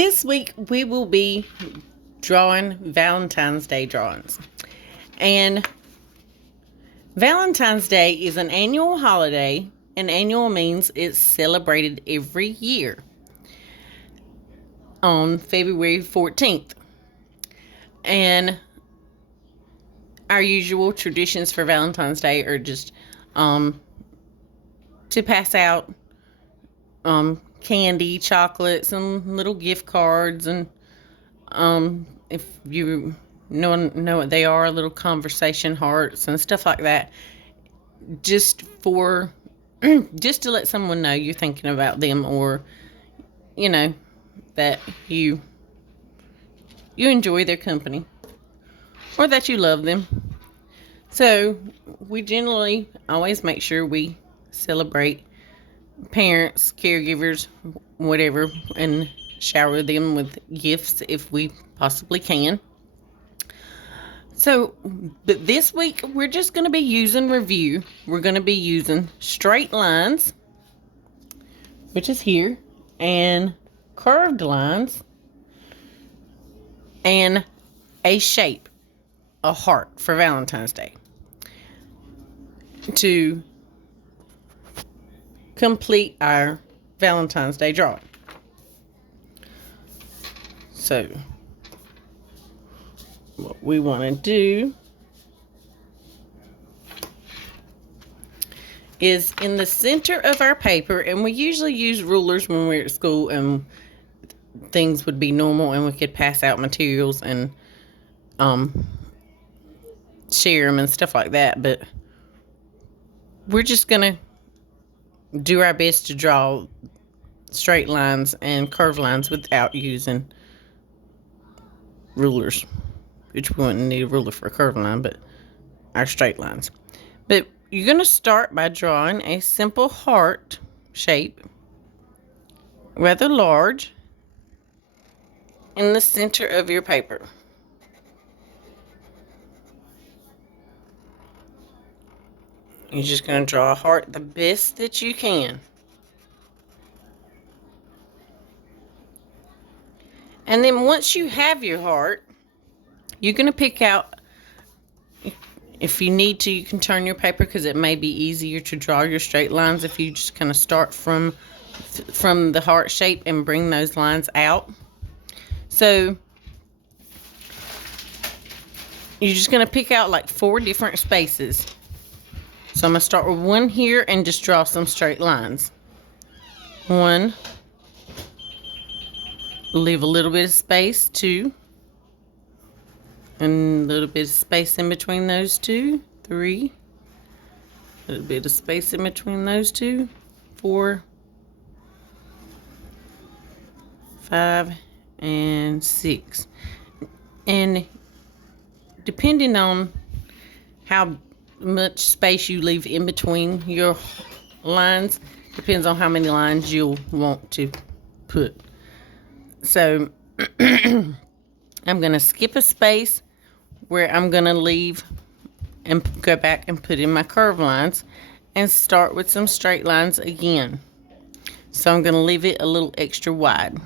This week we will be drawing Valentine's Day drawings. And Valentine's Day is an annual holiday, and annual means it's celebrated every year on February 14th. And our usual traditions for Valentine's Day are just to pass out candy, chocolates, and little gift cards, and if you know what they are, little conversation hearts and stuff like that, just for just to let someone know you're thinking about them, or that you enjoy their company, or that you love them. So we generally always make sure we celebrate parents, caregivers, whatever, and shower them with gifts if we possibly can. So, but this week we're just going to be using review. We're going to be using straight lines, which is here, and curved lines, and a shape, a heart for Valentine's Day, to complete our Valentine's Day drawing. So, what we want to do is in the center of our paper, and we usually use rulers when we're at school and things would be normal and we could pass out materials and share them and stuff like that, but we're just going to do our best to draw straight lines and curved lines without using rulers, which we wouldn't need a ruler for a curved line, but our straight lines. But you're going to start by drawing a simple heart shape, rather large, in the center of your paper. You're just going to draw a heart the best that you can. And then once you have your heart, you're going to pick out, if you need to, you can turn your paper, because it may be easier to draw your straight lines if you just kind of start from the heart shape and bring those lines out. So you're just going to pick out like 4 different spaces. So I'm going to start with one here and just draw some straight lines. 1, leave a little bit of space, 2, and a little bit of space in between those 2, 3, a little bit of space in between those 2, 4, 5, and 6. And depending on how much space you leave in between your lines, depends on how many lines you'll want to put. So I'm going to skip a space where I'm going to leave and go back and put in my curved lines and start with some straight lines again. So I'm going to leave it a little extra wide,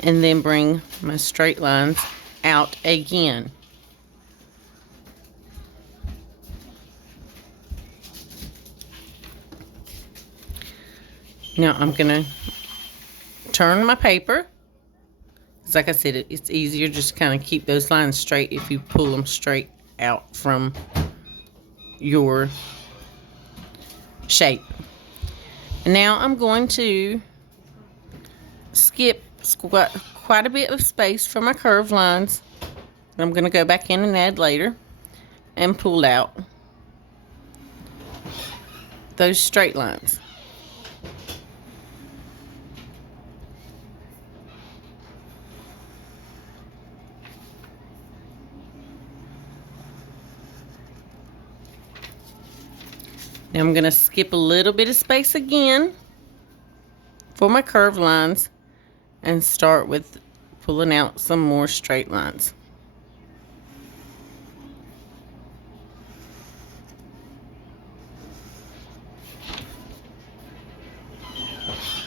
and then bring my straight lines out again. Now I'm going to turn my paper. Because like I said, it's easier just kind of keep those lines straight if you pull them straight out from your shape. And now I'm going to skip quite a bit of space for my curved lines. I'm going to go back in and add later and pull out those straight lines. Now I'm going to skip a little bit of space again for my curved lines and start with pulling out some more straight lines.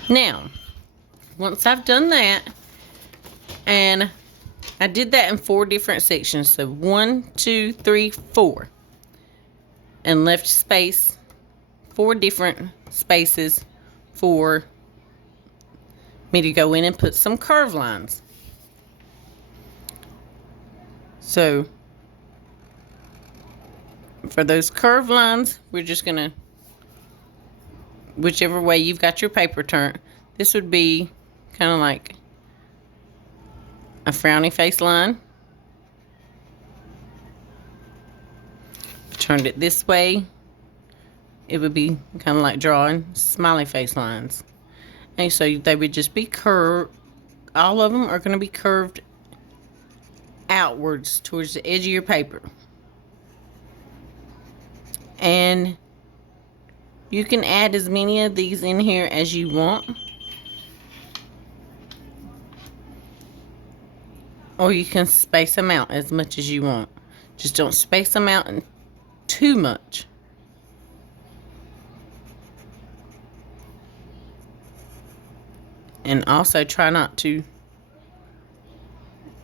Now, once I've done that, and I did that in 4 different sections. So 1, 2, 3, 4. And left space, 4 different spaces for me to go in and put some curve lines. So for those curve lines, we're just going to, whichever way you've got your paper turned, this would be kind of like a frowny face line. Turned it this way, it would be kind of like drawing smiley face lines. And so they would just be curved. All of them are going to be curved outwards towards the edge of your paper. And you can add as many of these in here as you want. Or you can space them out as much as you want. Just don't space them out too much. And also try not to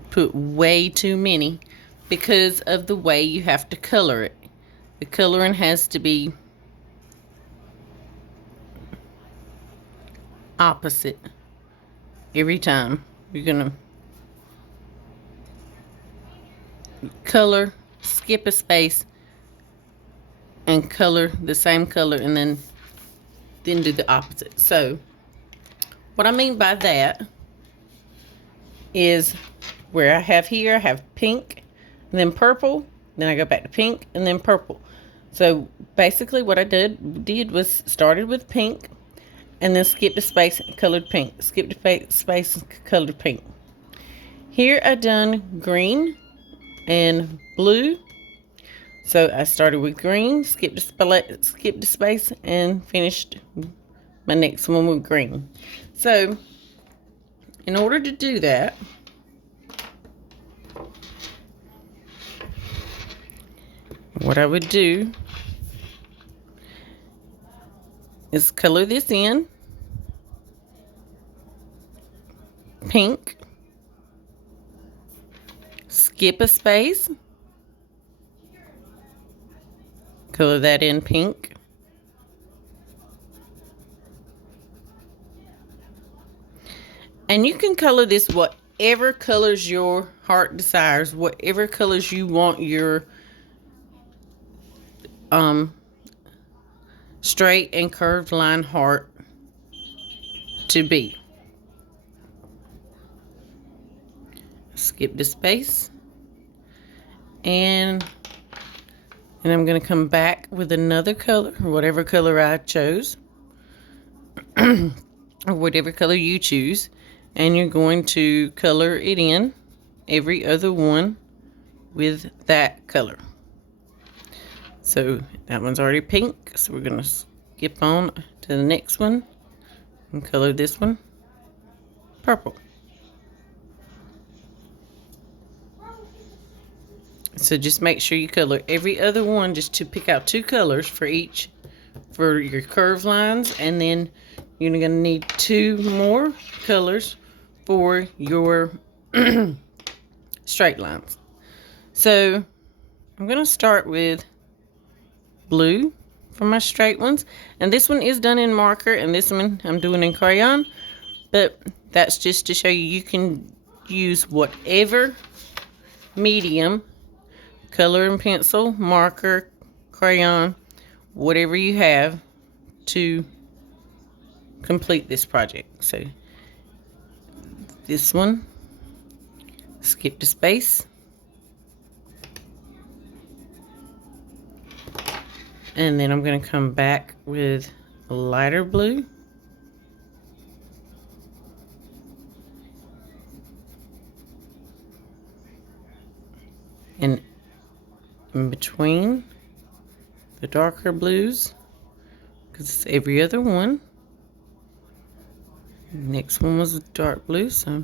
put way too many because of the way you have to color it. The coloring has to be opposite every time. You're going to color, skip a space, and color the same color, and then do the opposite. So what I mean by that is where I have here, I have pink, and then purple, then I go back to pink, and then purple. So basically what I did was started with pink, and then skipped a space and colored pink. Skipped a space and colored pink. Here I done green and blue. So I started with green, skipped a space, and finished my next one with green. So in order to do that, what I would do is color this in pink, skip a space, color that in pink, and you can color this whatever colors your heart desires, whatever colors you want your straight and curved line heart to be. Skip the space, and I'm going to come back with another color, whatever color I chose, or whatever color you choose, and you're going to color it in every other one with that color. So that one's already pink, so we're going to skip on to the next one and color this one purple. So just make sure you color every other one, just to pick out 2 colors for each, for your curve lines, and then you're going to need 2 more colors for your straight lines. So I'm going to start with blue for my straight ones, and this one is done in marker, and this one I'm doing in crayon, but that's just to show you can use whatever medium, color and pencil, marker, crayon, whatever you have to complete this project. So this one, skip the space, and then I'm going to come back with a lighter blue, and in between the darker blues, because it's every other one. Next one was dark blue, so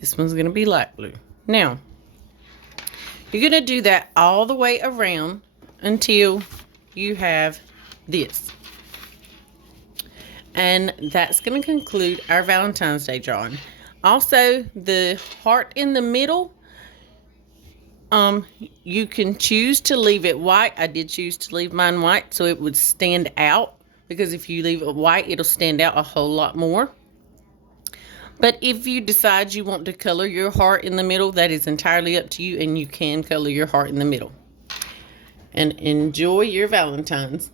this one's going to be light blue. Now, you're going to do that all the way around until you have this. And that's going to conclude our Valentine's Day drawing. Also, the heart in the middle, you can choose to leave it white. I did choose to leave mine white so it would stand out, because if you leave it white, it'll stand out a whole lot more. But if you decide you want to color your heart in the middle, that is entirely up to you, and you can color your heart in the middle. And enjoy your Valentines.